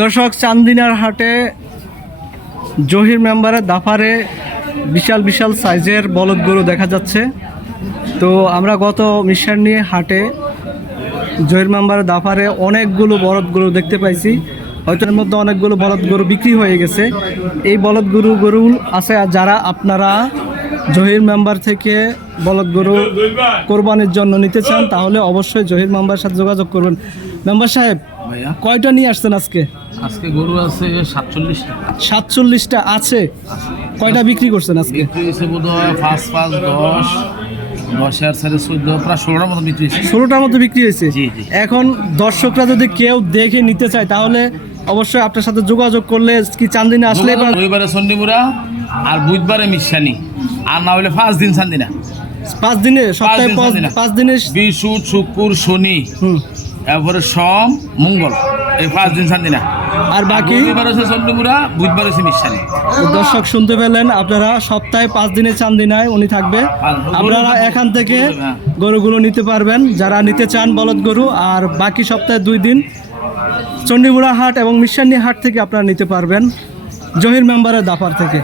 দর্শক, চান্দিনার হাটে জহির মেম্বারের দাফারে বিশাল বিশাল সাইজের বলদ গরু দেখা যাচ্ছে। তো আমরা গত মিশন নিয়ে হাটে জহির মেম্বারের দাফারে অনেকগুলো বলদ গরু দেখতে পাইছি। হয়তো এর মধ্যে অনেকগুলো বলদ গরু বিক্রি হয়ে গেছে। এই বলদ গরু আছে, আর যারা আপনারা জহির মেম্বার থেকে বলদ গরু কোরবানির জন্য নিতে চান তাহলে অবশ্যই জহির মেম্বারের সাথে যোগাযোগ করবেন। মেম্বার সাহেব, ভাইয়া কয়টা নিয়ে আসছেন আজকে? আজকে গরু আছে 47টা। 47টা আছে। কয়টা বিক্রি করছেন আজকে? বিক্রি হয়েছে বোধ হয় 5 5 10 10 আর 14 প্রায় 16টার মতো বিক্রি হয়েছে। 16টার মতো বিক্রি হয়েছে। জি, জি। এখন দর্শকরা যদি কেউ দেখে নিতে চায় তাহলে অবশ্যই আপনার সাথে যোগাযোগ করলে কি চান্দিনা আসলে রবিবারে চন্ডিমুড়া আর বুধবারে মিশানি, আর না হলে 5 দিন চান্দিনা। 5 দিনে, সপ্তাহে 5 দিনে। বিশু, শুক্র, শনি, তারপরে সোম, মঙ্গল, এই 5 দিন চান্দিনা। আর বাকি রবিবার হচ্ছে চন্ডিমুড়া, বুধবার হচ্ছে মিশানি। দর্শক শুনতে পেলেন, আপনারা সপ্তাহে 5 দিনের চান্দিনায় উনি থাকবে। আপনারা এখান থেকে গরুগুলো নিতে পারবেন যারা নিতে চান বলদ গরু। আর বাকি সপ্তাহে 2 দিন চন্ডিমুড়া হাট এবং মিশানি হাট থেকে আপনারা নিতে পারবেন জহির মেম্বারের দাফার থেকে।